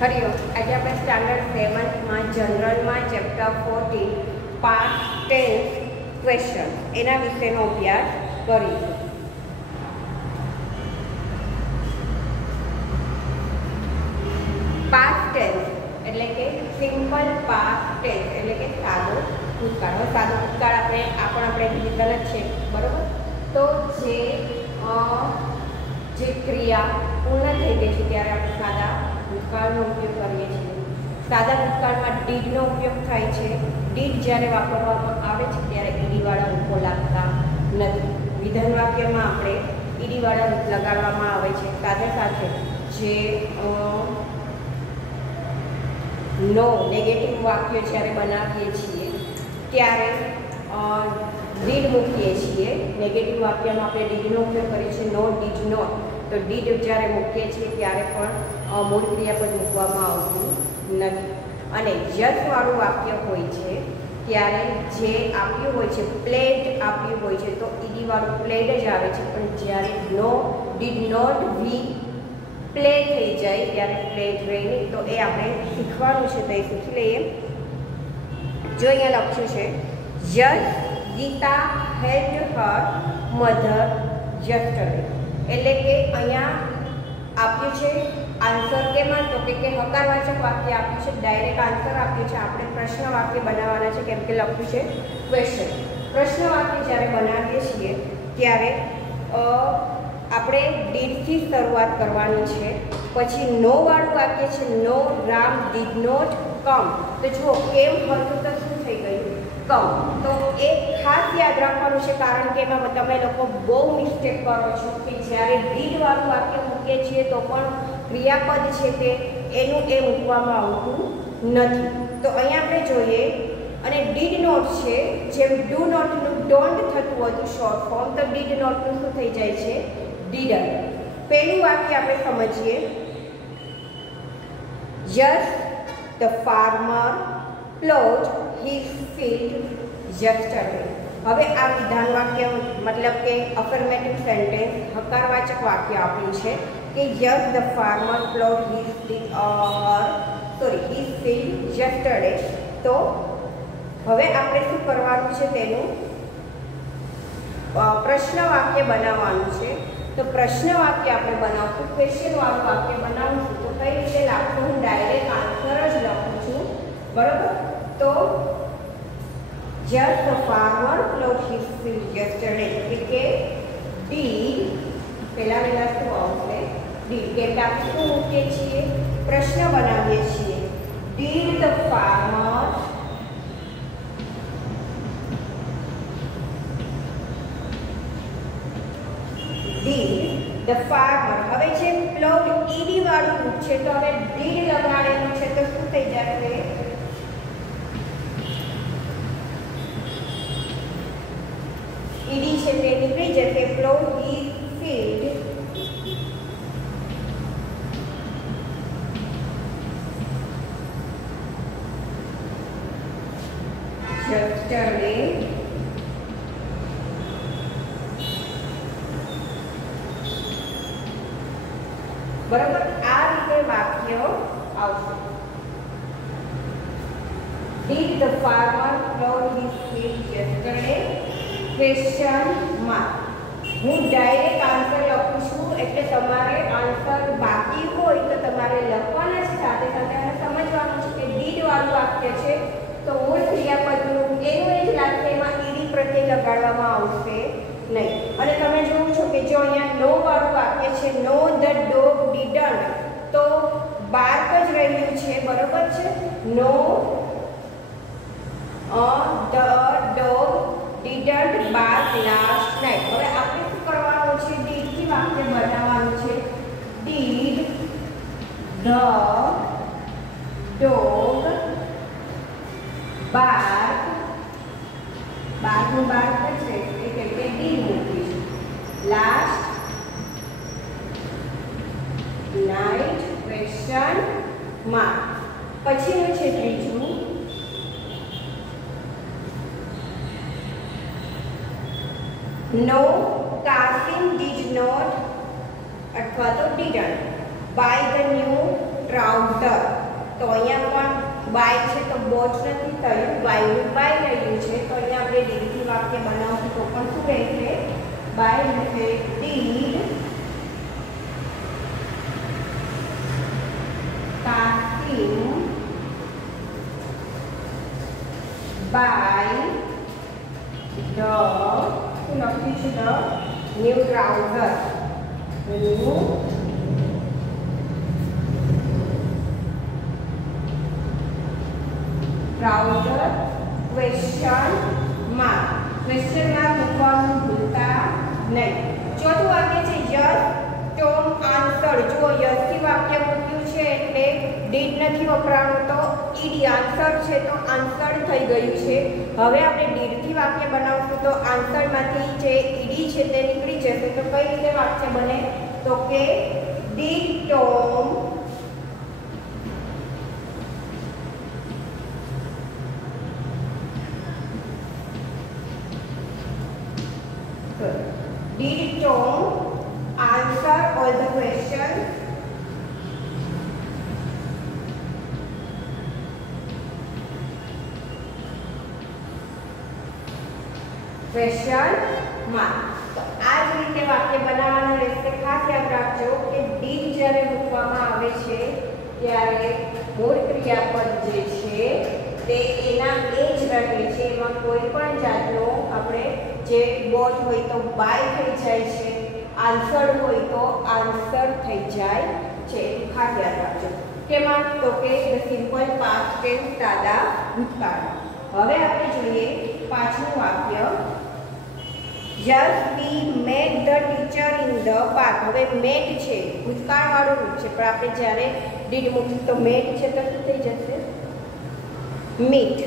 હરિઓમ. આજે આપણે સ્ટાન્ડર્ડ 7માં જનરલમાં ચેપ્ટર 14 પાસ્ટ ટેન્સ ક્વેશ્ચન એના વિશેનો અભ્યાસ કરીશું. પાસ્ટ ટેન્સ એટલે કે સિમ્પલ પાસ્ટ ટેન્સ એટલે કે સાદો ભૂતકાળ. હવે સાદો ભૂતકાળ આપણે કીધેલ જ છે, બરોબર. તો જે ક્રિયા પૂર્ણ થઈ ગઈ છે ત્યારે આપણે સાદા ભૂતકાળનો ઉપયોગ કરીએ છીએ. સાદા ભૂતકાળમાં ડીડનો ઉપયોગ થાય છે. ડીડ જ્યારે વાપરવામાં આવે છે ત્યારે ઈડીવાળા રૂપો લાગતા નથી. વિધાન વાક્યમાં આપણે ઈડીવાળા રૂપ લગાડવામાં આવે છે. સાથે સાથે જે નો નેગેટિવ વાક્ય જ્યારે બનાવીએ છીએ ત્યારે ડીડ મૂકીએ છીએ. નેગેટિવ વાક્યમાં આપણે ડીડનો ઉપયોગ કરીએ છીએ. નો, ડીડ નોટ. તો ડીડ જ્યારે મૂકીએ છીએ ત્યારે પણ મૂળ ક્રિયાપદ મૂકવામાં આવતું નથી. અને યસવાળું વાક્ય હોય છે ત્યારે જે આપ્યું હોય છે, પ્લેડ આપ્યું હોય છે, તો ઈડીવાળું પ્લેડ જ આવે છે. પણ જ્યારે નો, ડીડ નોટ, વી પ્લે થઈ જાય ત્યારે પ્લેડ રહે નહીં. તો એ આપણે શીખવાનું છે, તો એ શીખી લઈએ. જો અહીંયા લખ્યું છે yes Gita held her mother yesterday, એટલે કે અહીંયા આપ્યું છે આન્સર કેમાં, તો કે હકારવાચક વાક્ય આપ્યું છે, ડાયરેક્ટ આન્સર આપ્યું છે. આપણે પ્રશ્ન વાક્ય બનાવવાના છે, કેમ કે લખ્યું છે ક્વેશ્ચન. પ્રશ્ન વાક્ય જ્યારે બનાવીએ છીએ ત્યારે આપણે ડીડથી શરૂઆત કરવાની છે. પછી નો વાળું વાક્ય છે નો રામ ડીડ નોટ કમ. તો જુઓ કેમ હતું તો શું થઈ ગયું, કમ. તો એ ખાસ યાદ રાખવાનું છે, કારણ કે એમાં તમે લોકો બહુ મિસ્ટેક કરો છો કે જ્યારે ડીડ વાળું વાક્ય મૂકીએ છીએ તો પણ ક્રિયાપદ છે તે એનું એ મૂકવામાં આવતું નથી. તો અહીંયા આપણે જોઈએ અને ડીડ નોટ છે, જેમ ડુ નોટનું ડોન્ટ થતું હતું શોર્ટ ફોર્મ, તો ડીડ નોટનું શું થઈ જાય છે, ડીડન્ટ. પહેલું વાક્ય આપણે સમજીએ. Yes the farmer ploughed his field yesterday. હવે આ વિધાન વાક્ય મતલબ કે અફર્મેટિવ સેન્ટેન્સ હકારવાચક વાક્ય આપ્યું છે કે yes the farmer ploughed his field yesterday. તો હવે આપણે શું કરવાનું છે, તેનું પ્રશ્ન વાક્ય બનાવવાનું છે. તો પ્રશ્ન વાક્ય આપણે બનાવશું, ક્વેશ્ચન વાળું વાક્ય બનાવશું. તો કઈ રીતે લાગતું, હું ડાયરેક્ટ આન્સર જ લખું છું, બરોબર. તો just the farmer plowed his field yesterday, એટલે કે ડીડ પહેલા શું આવશે, ડીડ. કેમ કે આપણે શું મૂકીએ છીએ, પ્રશ્ન બનાવીએ છીએ. ડીડ ધ ફાર્મર હવે છે પ્લોડ ઈડી વાળું રૂપ છે, તો હવે ડીડ લગાડેલું છે તો શું થઈ જશે, ઈડી છે તે નીકળી જશે. પ્લોડ હિઝ ફીલ્ડ યસ્ટરડે. બરાબર, આ રીતે વાક્ય આવશે. Did the farmer plow his field yesterday? Question mark. હું ડાયરેક્ટ આન્સર લખું છું, એટલે તમારે આન્સર બાકી હોય તો તમારે લખવાના છે, સાથે સાથે એને સમજવાનું છે કે ડીડ વાળું વાક્ય છે તો મૂળ ક્રિયાપદનું એનું એ જ લાગશે, એમાં ઈડી પ્રત્યય લગાડવામાં આવશે નહીં. અને તમે જોવો છો કે જો અહીંયા નો વાળું વાક્ય છે, નો ધ ડોગ ડીડન્ટ, તો બાર્ક જ રહ્યું છે, બરોબર છે. No the dog didn't bark last night. હવે આપણે શું કરવાનું છે, ડીડથી વાક્ય બનાવવાનું છે. ડીડ ધ ડોગ બાર્ક, બાર્કનું બાર્ક છે એટલે ડીડ મૂકીશું. Last night question mark. પછીનું છે ત્રીજું, નો કાસિમ ડીડ નોટ અથવા તો didn't buy the new trouser. તો અહીંયા પણ બાય છે તો બોટ નથી થયું, બાયનું બાય રહ્યું છે. તો અહીંયા આપણે ડીડથી વાક્ય બનાવશું તો પણ શું રહેશે? બાય રહેશે. ડીડ કાસ્ટિંગ બાય શું લખ્યું છે? New trouser. New trouser question mark. Question mark મૂકવાનું ભૂલતા નહીં. ચોથું વાક્ય છે યસ ટોમ આન્સર. જો યસથી વાક્ય મૂક્યું છે એટલે ડીડ નથી વપરાણું તો ઈડી આન્સર છે તો આન્સર થઈ ગયું છે. હવે આપણે ડીડથી વાક્ય બનાવશું તો આન્સરમાંથી જે ઈડી છે તે નીકળી જશે. તો કઈ રીતે વાક્ય બને? તો કે did Tom Did Tom answer all the questions? Question mark. તો આ જ રીતે વાક્ય બનાવવાનું રહેશે. ખાસ યાદ રાખજો કે did જ્યારે મૂકવામાં આવે છે ત્યારે મૂળ ક્રિયાપદ જે છે તે એના એ જ રહે છે. એમાં કોઈ પણ જાતનો આપણે જે બોટ હોય તો બાય થઈ જાય છે, આન્સર હોય તો આન્સર થઈ જાય છે. ખાસ યાદ રાખજો. કેમાં? તો કે સિમ્પલ પાસ્ટ ટેન્સ, સાદા ભૂતકાળ. હવે આપણે જોઈએ પાંચમું વાક્ય. Yes, we met the teacher in the park. હવે met છે ભૂતકાળવાળું રૂપ છે પણ આપણે જ્યારે ડીડ મૂકીશું તો met છે તો શું થઈ જશે? meet.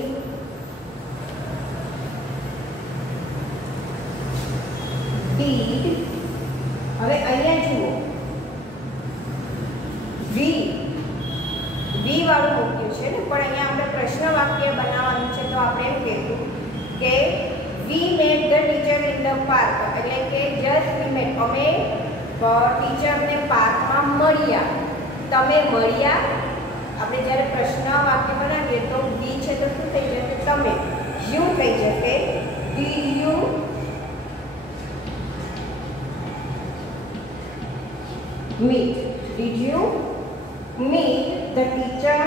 did. હવે અહીંયા જુઓ વી વાળું મૂક્યું છે ને પણ અહીંયા આપણે પ્રશ્ન વાક્ય બનાવવાનું છે તો આપણે એમ કહેશું કે વી mat the teacher in the park. એટલે કે જસ્ટ વી મેટ, અમે ટીચરને પાર્કમાં મળ્યા. તમે મળ્યા. આપણે જ્યારે પ્રશ્ન વાક્ય બનાવીએ તો વી છે તો શું થઈ જશે? તમે. યુ થઈ જશે. Did you meet. Did you meet the teacher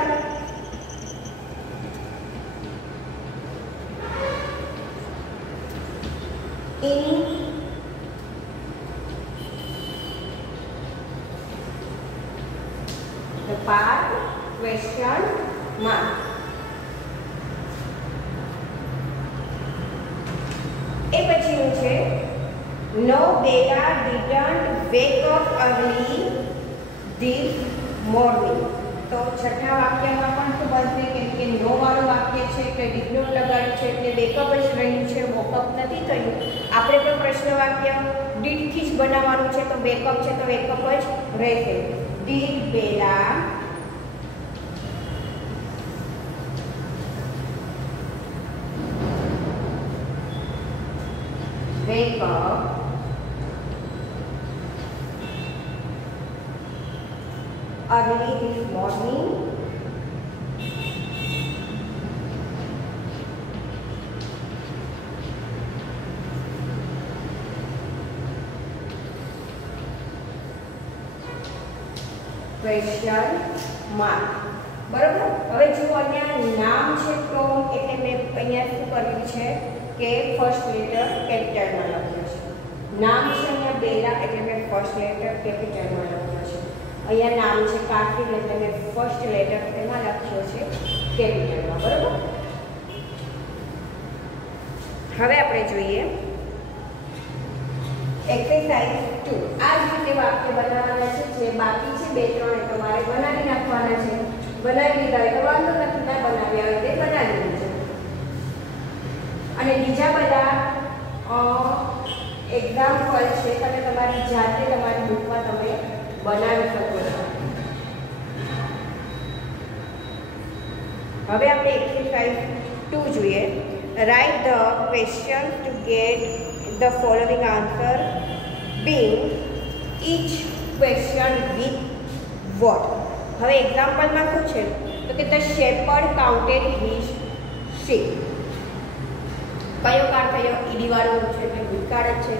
in the park? Question mark. એ પછીનું છે No, Bella didn't wake up early this morning. તો છઠ્ઠા વાક્યમાં પણ શું બનશે? કેમ કે નો વાળું વાક્ય છે કે ડીડ નોટ લગાડ્યું છે એટલે વેકઅપ જ રહ્યું છે, વોકઅપ નથી થયું. આપણે પણ પ્રશ્ન વાક્ય ડીડથી જ બનાવવાનું છે તો વેકઅપ છે તો વેકઅપ જ રહેશે. Did Bela wake up early this morning? Question mark. બરોબર. હવે જો અહીંયા નામ છે ટોમ એટલે મેં અહીંયા શું કર્યું છે કે ફર્સ્ટ લેટર કેપિટલમાં લખ્યું છે. નામ છે અહીંયા બેલા એટલે મેં ફર્સ્ટ લેટર કેપિટલમાં લખ્યો છે. અહીંયા નામ છે કાફિલ એટલે મેં ફર્સ્ટ લેટર તેમાં લખ્યો છે કેપિટલમાં. બરોબર. હવે આપણે જોઈએ એક્સરસાઇઝ 2. આ જ રીતે વાક્ય બનાવવાના છે. જે બાકી છે 2-3 એ તમારે બનાવી નાખવાના છે. બનાવી લીધા હોય તો વાંધો નથી, ના બનાવ્યા હોય તે બનાવી લેજો. અને બીજા બધા એક્ઝામ્પલ છે તમે તમારી જાતે તમારી બુકમાં તમે બનાવી શકો છો. હવે આપણે એક્સરસાઇઝ 2 જોઈએ. Write the question to get the following answer being each question with what. હવે એક્ઝામ્પલમાં શું છે તો કે ધ શેપર્ડ કાઉન્ટેડ હિઝ શીપ. કયો કાળ થયો? ઈડીવાળો છે એટલે ભૂતકાળ જ છે.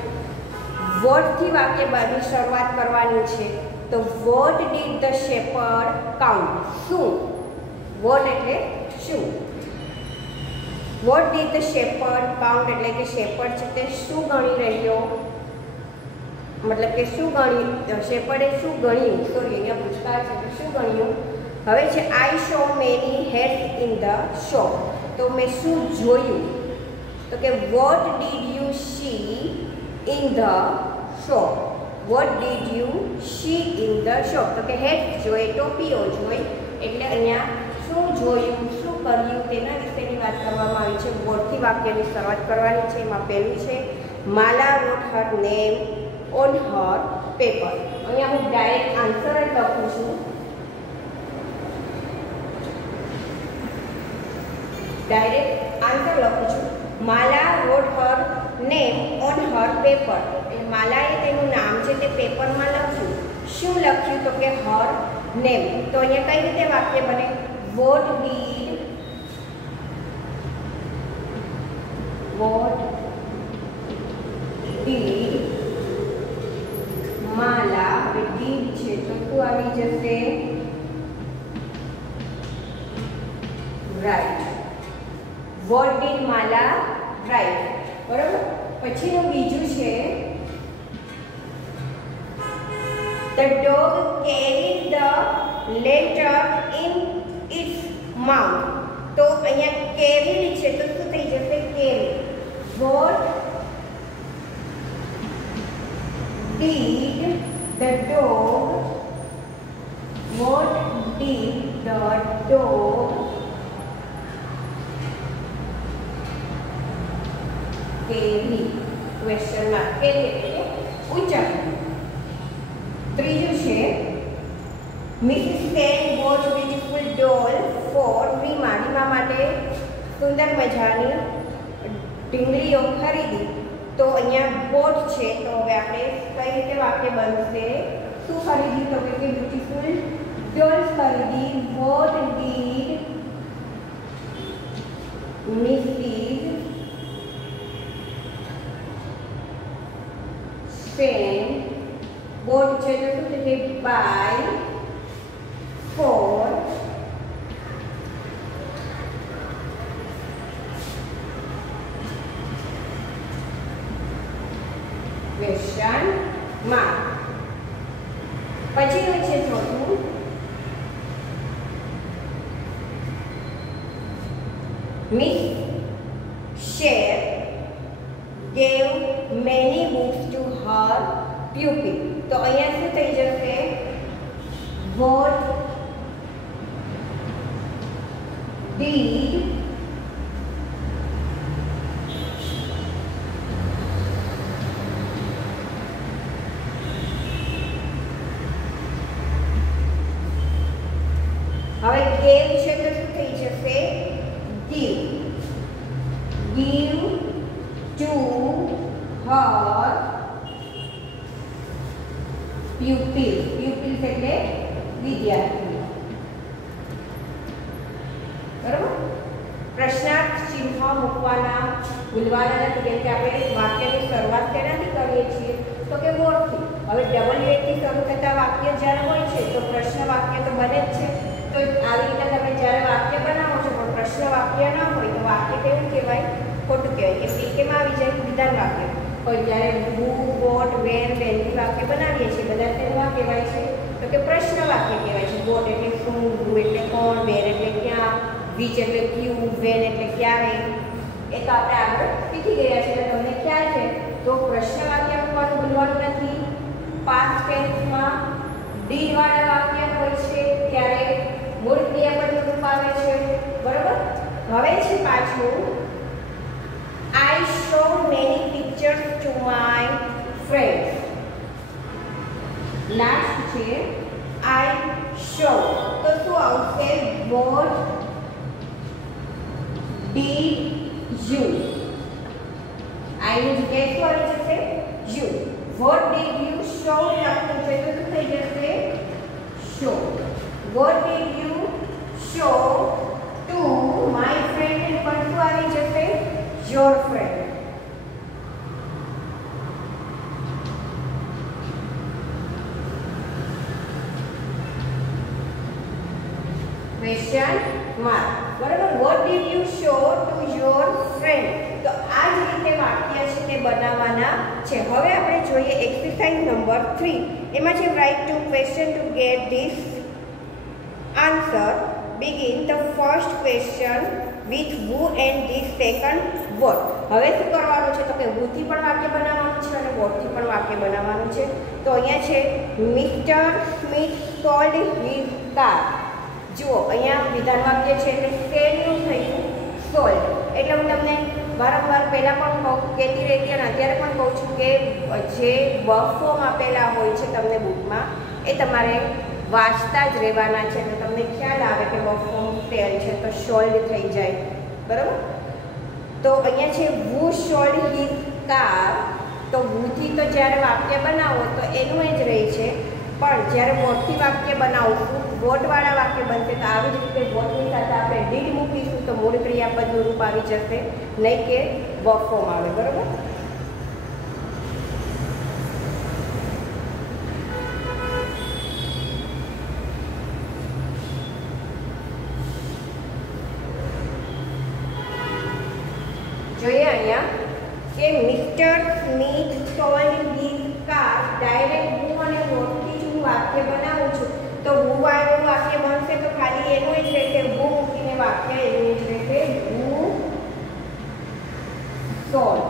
વોટથી વાક્ય બની શરૂઆત કરવાની છે. તો વોટ ડીડ ધ શેપર્ડ કાઉન્ટ? શું? વોટ એટલે શું? વોટ ડીડ ધ શેપર્ડ કાઉન્ટ એટલે કે શેપર્ડ છે તે શું ગણી રહ્યો, મતલબ કે શું ગણી, શેપર્ડે શું ગણ્યું, સોરી અહીંયા ભૂતકાળ છે તો શું ગણ્યું. હવે છે I saw many heads in the shop. તો મેં શું જોયું? તો કે what did you see in the shop? What did you see in the shop? તો કે હેડ જોઈ, ટોપીઓ જોઈ, એટલે અહીંયા શું જોયું, શું કર્યું તેના વિશેની વાત કરવામાં આવી છે. વોટથી વાક્યની શરૂઆત કરવાની છે. એમાં પહેલું છે Mala wrote her name on her paper. અહીંયા હું ડાયરેક્ટ આન્સર જ લખું છું. ડાયરેક્ટ આન્સર લખું છું. Mala wrote her name on her paper. એટલે માલાએ તેનું નામ છે તે પેપરમાં લખ્યું. શું લખ્યું? તો કે હર નેમ. તો અહીંયા કઈ રીતે વાક્ય બને? વોટ ડીડ માલા, હવે ડીડ છે તો શું આવી જશે? Write. What did Mala write. બરોબર. પછીનું બીજું છે the dog carried the letter in its mouth. તો અહીંયા કેરીડ છે તો શું થઈ જશે? Carry. What did the dog, what did the dog carry? Question mark. Carry એટલે ઉચ્ચારણ. ત્રીજું છે Mrs Sen what beautiful doll for Rima. Rima માટે સુંદર મજાની ઢીંગલીઓ ખરીદી. તો અહીંયા વોટ છે તો હવે આપણે કઈ રીતે વાક્ય બનશે? શું ખરીદી? તો કે બ્યુટીફુલ ડોલ્સ ખરીદી. What did Mrs Sen, what છે તો શું થશે? By four question mark. પછીનું છે ચોથું Miss Sher gave many books to her pupil. તો અહીંયા શું થઈ જશે? What did હવે gave છે તો શું થઈ જશે? give. Give to her pupil. Pupils એટલે વિદ્યાર્થી. બરાબર. પ્રશ્નાર્થ ચિહ્ન મૂકવાના ભૂલવાના નથી, કેમ કે આપણે વાક્યની શરૂઆત કેનાથી કરીએ છીએ? તો કે વોટથી. હવે WH થી શરૂ થતા વાક્ય જ્યારે હોય છે તો પ્રશ્ન વાક્ય તો બને જ છે. તો આવી રીતે તમે જ્યારે વાક્ય બનાવો છો પણ પ્રશ્ન વાક્ય ન હોય તો વાક્ય કેવું કહેવાય? ખોટું કહેવાય. કે કેમાં આવી જાય? વિધાન વાક્ય. પણ જ્યારે હુ, વોટ, વેર, વેનથી વાક્ય બનાવીએ છીએ બધા તેમાં કહેવાય છે તો કે પ્રશ્ન વાક્ય કહેવાય છે. વોટ એટલે શું, હુ એટલે કોણ, વેર એટલે ક્યાં, વિચ એટલે ક્યું, વેન એટલે ક્યારે. એ તો આપણે આગળ શીખી ગયા છે એટલે તમને ખ્યાલ છે. તો પ્રશ્ન વાક્ય મૂકવાનું ભૂલવાનું નથી. પાસ્ટ ટેન્સમાં ડીડ વાળા વાક્ય હોય છે ત્યારે મૂળ ક્રિયાપદનું રૂપ આવે છે. બરાબર. હવે છે પાછું I show many pictures to my friends. Last છે I show. તો શું આવશે? What did you? I ની જગ્યાએ શું આવી જશે? You. What did you show? લખવું છે તો શું થઈ જશે? Show. What did you show to my friend and પણ શું આવી જશે યોર ફ્રેન્ડ. Question mark. બરાબર. What did you show to your friend. તો આ જ રીતે વાક્ય છે તે બનાવવાના છે. હવે આપણે જોઈએ એક્સરસાઇઝ નંબર 3. એમાં છે write two question to get this answer. Begin the first question with who and this second what. હવે શું કરવાનું છે તો કે who થી પણ વાક્ય બનાવવાનું છે અને what થી પણ વાક્ય બનાવવાનું છે. તો અહીંયા છે mister Smith sold his car. જુઓ અહીંયા વિધાન વાક્ય છે એટલે સેલનું થયું સોલ્ડ. એટલે હું તમને વારંવાર પહેલાં પણ કહેતી રહેતી અને અત્યારે પણ કહું છું કે જે વર્ક ફોર્મ આપેલા હોય છે તમને બુકમાં એ તમારે વાંચતા જ રહેવાના છે. એટલે તમને ખ્યાલ આવે કે વર્ક ફોર્મ સેલ છે તો સોલ્ડ થઈ જાય. બરાબર. તો અહીંયા છે who sold his car. તો whoથી તો જ્યારે વાક્ય બનાવો તો એનું એ જ રહે છે, પણ જ્યારે વોટથી વાક્ય બનાવશું વોટવાળા વાક્ય બનશે તો આવી જ રીતે વોટની સાથે આપણે ડીડ મૂકીશું તો મૂળ ક્રિયાપદનું રૂપ આવી જશે, નહીં કે વર્ક ફોર્મ આવે. બરાબર. જોઈએ અહીંયા કે mister Smith sold his car. Direct હું અને વોટથી જ હું વાક્ય બનાવું છું તો હું વાળું વાક્ય બનશે તો ખાલી એનું જ રહેશે હું મૂકીને વાક્ય એનું જ રહેશે હું sold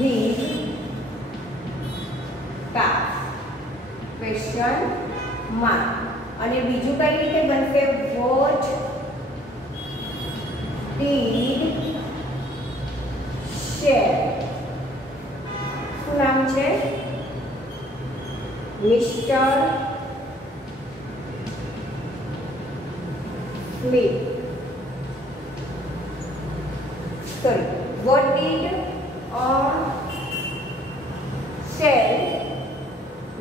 his car. Question mark. અને બીજું કઈ રીતે બનશે વોટ did share. શું નામ છે mister Smith. Sorry what did share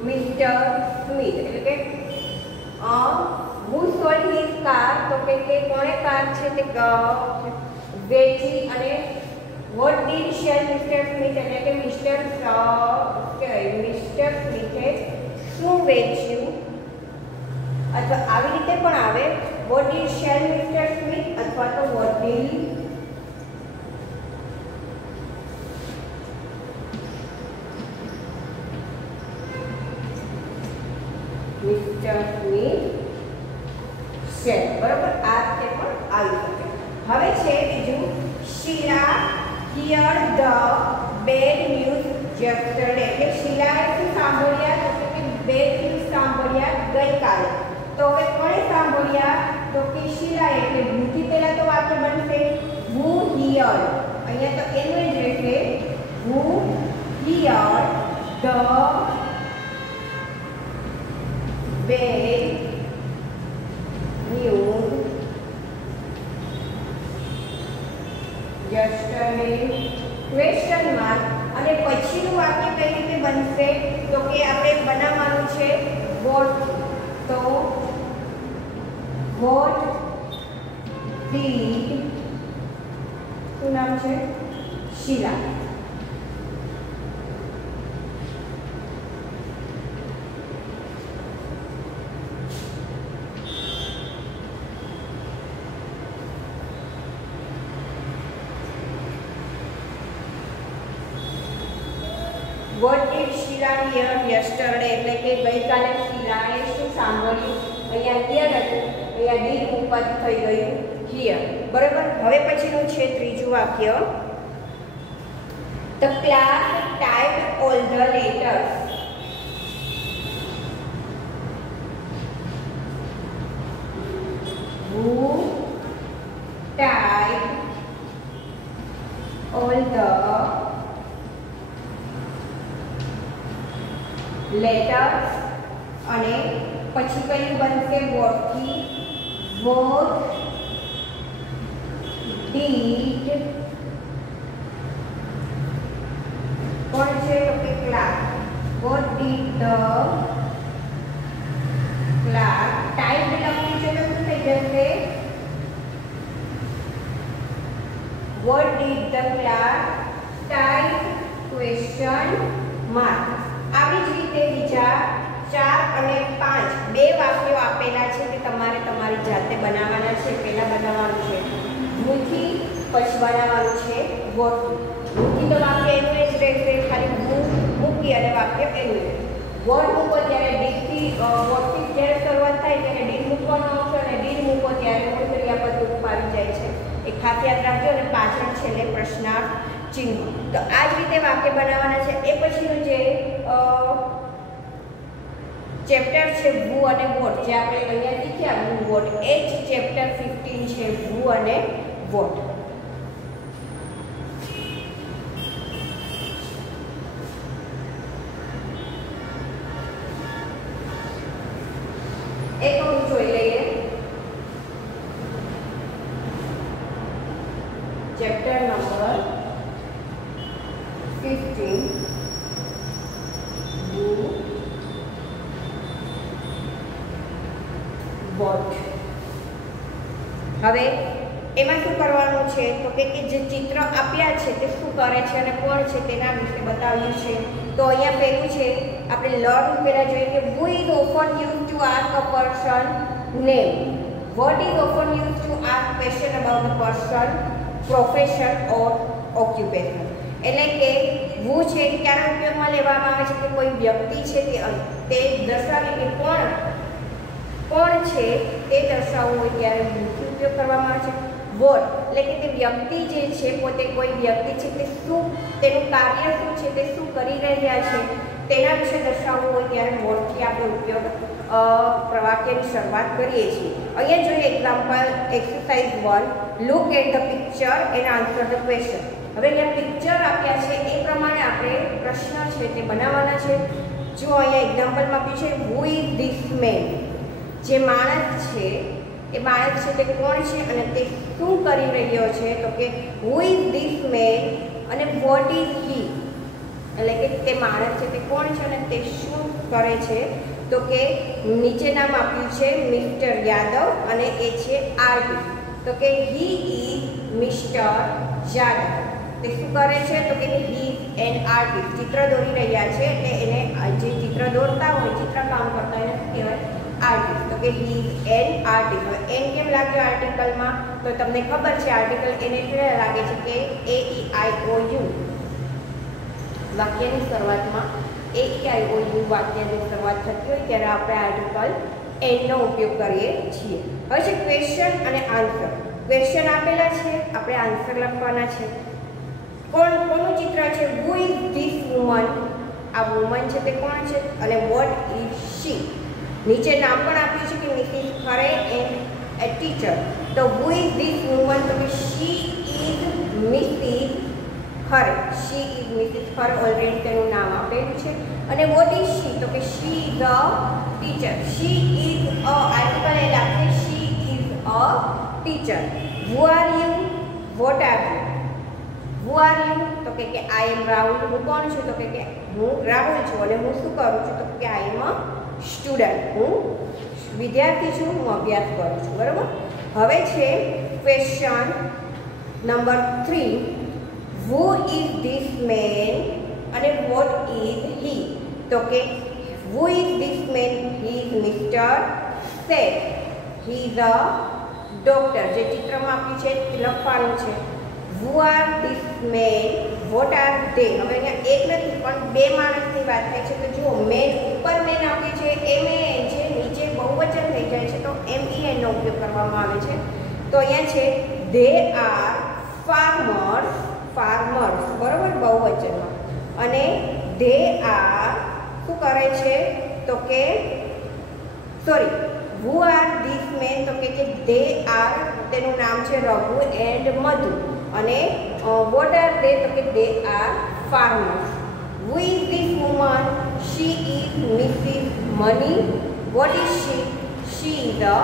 mister Smith. એટલે કે who sold his car. તો કે કોણે કાર છે તે વેચી. અને what did sell mister Smith એટલે કે મિસ્ટર સ્મિથે શું વેચ્યું. અથવા આવી રીતે પણ આવે what did sell mister Smith અથવા તો what did mister Smith sell. બરાબર. આ રીતે પણ આવી શકે. હવે છે બીજું Sheela hear the bad news yesterday. એટલે શીલાએ શું સાંભળ્યા તો કે બેડ ન્યૂઝ સાંભળ્યા ગઈકાલે. તો હવે કોણે સાંભળ્યા તો કે શીલાએ. એટલે ભૂથી પહેલા તો વાક્ય બનશે who heard. અહીંયા તો એનું જ રહેશે who heard the bed news yesterday. Question mark. અને પછીનું વાક્ય કઈ રીતે બનશે તો કે આપણે બનાવવાનું છે વોટ. તો વોટ ડીડ શું નામ છે શીલા. What did Sheila hear yesterday. એટલે કે ગઈકાલે શીલાએ શું સાંભળ્યું. અહીંયા હિયર હતું, અહીંયા ડીડ મૂકવાથી થઈ ગયું હિયર. બરાબર. હવે પછીનું છે ત્રીજું વાક્ય. The class typed all the letters. Who typed all the letters. અને પછી કયું બનશે વોટથી વોટ ડીડ કોણ છે તો કે class. Vote did the the class type question mark. આવી જ રીતે બીજા 4 અને 5 બે વાક્યો આપેલા છે કે તમારે તમારી જાતે બનાવવાના છે. પહેલા બનાવવાનું છે ભૂથી, પછી બનાવવાનું છે વોટથી. ભૂથી તો વાક્ય એનું જ રહેશે, ખાલી ભૂ મૂકી અને વાક્ય એનું. વોટ મૂકો ત્યારે ડીથી વોટથી જ્યારે શરૂઆત થાય ત્યારે ડીડ મૂકવાનો આવશે અને ડીડ મૂકો ત્યારે મૂળ ક્રિયા પદ રૂપ આવી જાય છે. એ ખાસ યાદ રાખજો અને પાછળ છેલ્લે પ્રશ્નાર્થ ચિહ્ન. તો આ જ રીતે વાક્ય બનાવવાના છે. એ પછીનું જે ચેપ્ટર છે ભૂ અને વોટ, જે આપણે અહીંયા શીખ્યા ભૂ વોટ, એ જ ચેપ્ટર 15 છે ભૂ અને વોટ. એક હું જોઈ લઈએ ચેપ્ટર નંબર 15 ભૂ વોટ. હવે એમાં શું કરવાનું છે તો કે જે ચિત્ર આપ્યા છે તે શું કરે છે અને કોણ છે તેના વિશે બતાવ્યું છે. તો અહીંયા પહેલું છે આપણે લર્ન પહેલા જોઈએ કે who is often used to ask a person name, what is often used to ask question about the person, profession or occupation. એટલે કે who છે ક્યારે ઉપયોગમાં લેવામાં આવે છે કે કોઈ વ્યક્તિ છે તે દર્શાવે કે કોણ છે તે દર્શાવવું હોય ત્યારે whoથી ઉપયોગ કરવામાં આવે છે. વોટ એટલે કે તે વ્યક્તિ જે છે પોતે કોઈ વ્યક્તિ છે તે શું, તેનું કાર્ય શું છે, તે શું કરી રહ્યા છે તેના વિશે દર્શાવવું હોય ત્યારે વોટથી આપણે ઉપયોગ વાક્યની શરૂઆત કરીએ છીએ. અહીંયા જોઈએ example exercise 1, look at the picture and answer the question. હવે અહીંયા પિક્ચર આપ્યા છે એ પ્રમાણે આપણે પ્રશ્ન છે તે બનાવવાના છે. જો અહીંયા એક્ઝામ્પલમાં આપ્યું છે હુ ઇઝ ધીસ મેન, જે માણસ છે એ માણસ છે તે કોણ છે અને તે શું કરી રહ્યો છે. તો કે હુ ઇઝ ધીસ મેન અને વોટ ઇઝ હી, એટલે કે તે માણસ છે તે કોણ છે અને તે શું કરે છે. તો કે નીચે નામ આપ્યું છે મિસ્ટર યાદવ અને એ છે આર્ટિસ્ટ. તો કે હી ઇઝ મિસ્ટર યાદવ. તે શું કરે છે તો કે હી ઇઝ એન આર્ટિસ્ટ. ચિત્ર દોરી રહ્યા છે એટલે એને જે ચિત્ર દોરતા હોય, ચિત્ર કામ કરતા એને શું કહેવાય? આર્ટિસ્ટ. તો કે હી ઇઝ એન આર્ટિસ્ટ. હવે એન કેમ લાગ્યો આર્ટિકલમાં તો તમને ખબર છે આર્ટિકલ એને એટલે લાગે છે કે AEIOU વાક્યની શરૂઆતમાં AEIOU વાક્યની શરૂઆત થતી હોય ત્યારે આપણે આર્ટિકલ એનનો ઉપયોગ કરીએ છીએ. હવે છે ક્વેશ્ચન અને આન્સર. ક્વેશ્ચન આપેલા છે, આપણે આન્સર લખવાના છે. કોનું ચિત્ર છે? હુ ઇઝ ધીસ વુમન, આ વુમન છે તે કોણ છે અને વોટ ઇઝ શી. નીચે નામ પણ આપ્યું છે કે મિસિસ ખરે એન્ડ એ ટીચર. તો હુ ઇઝ ધીસ વુમન તો કે શી ઇઝ મિસિસ ખરે. શી ઇઝ મિસિસ ખરે, ઓલરેડી તેનું નામ આપેલું છે. અને વોટ ઇઝ શી તો કે she is a teacher. She is a article a લાગશે she is a teacher. Who are you, what are you. Who are you તો કે આઈ એમ રાહુલ. હું કોણ છું તો કે હું રાહુલ છું અને હું શું કરું છું તો કે આઈ એમ અ સ્ટુડન્ટ. હું વિદ્યાર્થી છું, હું અભ્યાસ કરું છું. બરાબર. હવે છે question number 3, who is this main અને વોટ ઇઝ હી. તો કે હુ is this main, he is mister Sheth, he is a doctor. જે ચિત્રમાં આપ્યું છે તે લખવાનું છે. Who are this main, what are they. હવે અહીંયા એક નથી પણ બે માણસની વાત થાય છે. તો જુઓ મેન ઉપર મેન આપે છે MEN છે, નીચે બહુવચન થઈ જાય છે તો MEN નો ઉપયોગ કરવામાં આવે છે. તો અહીંયા છે ધે આર ફાર્મર્સ, ફાર્મર્સ બરોબર બહુવચનમાં. અને ધે આર શું કરે છે તો કે sorry who are this main તો કે ધે આર, તેનું નામ છે રઘુ એન્ડ મધુ. અને વોટ આર ધે તો કે they are farmers. Who is this woman, she is Mrs Mani. What is she, she is a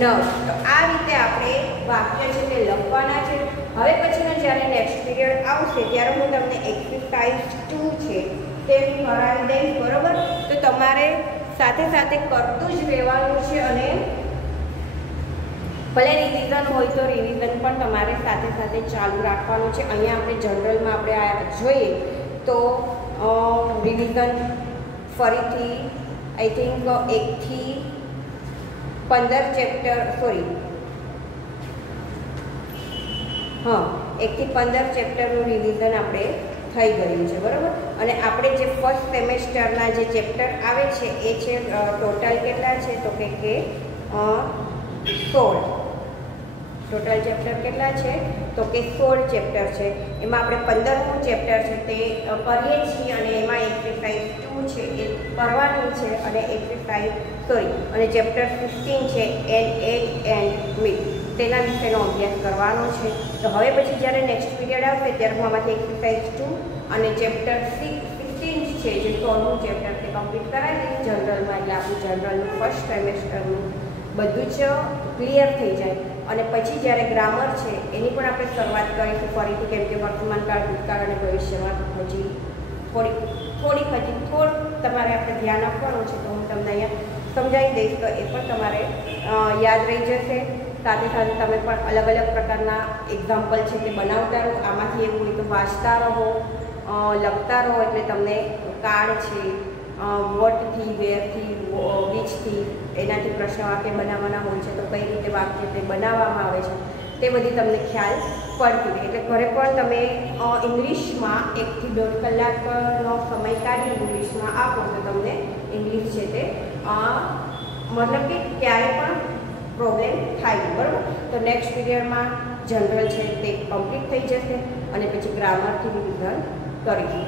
nurse. તો આ રીતે આપણે વાક્ય છે તે લખવાના છે. હવે પછીનો જ્યારે નેક્સ્ટ પીરિયડ આવશે ત્યારે હું તમને એક્સરસાઇઝ 2 છે તે કરાવી દઈશ. બરાબર. તો તમારે સાથે સાથે કરતું જ રહેવાનું છે અને ભલે રિવિઝન હોય તો રિવિઝન પણ તમારે સાથે સાથે ચાલુ રાખવાનું છે. અહીંયા આપણે જનરલમાં આપણે આ જોઈએ તો રિવિઝન ફરીથી આઈ થિંક 1 થી 15 ચેપ્ટર 1 થી 15 ચેપ્ટરનું રિવિઝન આપણે થઈ ગયું છે, બરાબર. અને આપણે જે ફર્સ્ટ સેમેસ્ટરના જે ચેપ્ટર આવે છે એ છે ટોટલ કેટલા છે તો કે 16. ટોટલ ચેપ્ટર કેટલા છે તો કે 16 ચેપ્ટર છે. એમાં આપણે 15મું ચેપ્ટર છે તે કરીએ છીએ અને એમાં એક્સરસાઇઝ 2 છે એ કરવાની છે અને અને ચેપ્ટર 15 છે એડ એન્ડ વિથ તેના વિશેનો અભ્યાસ કરવાનો છે. તો હવે પછી જ્યારે નેક્સ્ટ પીરિયડ આવશે ત્યારે હું આમાંથી એક્સરસાઇઝ 2 અને ચેપ્ટર 15 છે જે 16મું ચેપ્ટર તે કમ્પ્લીટ કરાવી દઈશ જનરલમાં. એટલે આપણું જનરલનું ફર્સ્ટ સેમેસ્ટરનું બધું જ ક્લિયર થઈ જાય. અને પછી જ્યારે ગ્રામર છે એની પણ આપણે શરૂઆત કરીશું ફરીથી, કેમ કે વર્તમાન કાળ, ભૂતકાળ અને ભવિષ્યમાં હજી થોડીક તમારે આપણે ધ્યાન આપવાનું છે. તો હું તમને અહીંયા સમજાવી દઈશ તો એ પણ તમારે યાદ રહી જશે. સાથે સાથે તમે પણ અલગ અલગ પ્રકારના એક્ઝામ્પલ છે તે બનાવતા રહો. આમાંથી એવું હોય તો વાંચતા રહો, લખતા રહો, એટલે તમને કાર્ડ છે વોટથી, વેરથી, વિચથી એનાથી પ્રશ્ન વાક્ય બનાવવાના હોય છે તો કઈ રીતે વાક્ય તે બનાવવામાં આવે છે તે બધી તમને ખ્યાલ પડતી રહે. એટલે ઘરે પણ તમે ઇંગ્લિશમાં 1 થી 1.5 કલાકનો સમય કાઢી ઇંગ્લિશમાં આપો તો તમને ઇંગ્લિશ છે તે મતલબ કે ક્યારે પણ પ્રોબ્લેમ થાય, બરાબર. તો નેક્સ્ટ પીરિયડમાં જનરલ છે તે કમ્પ્લીટ થઈ જશે અને પછી ગ્રામરથી રિવિઝન કરીશું.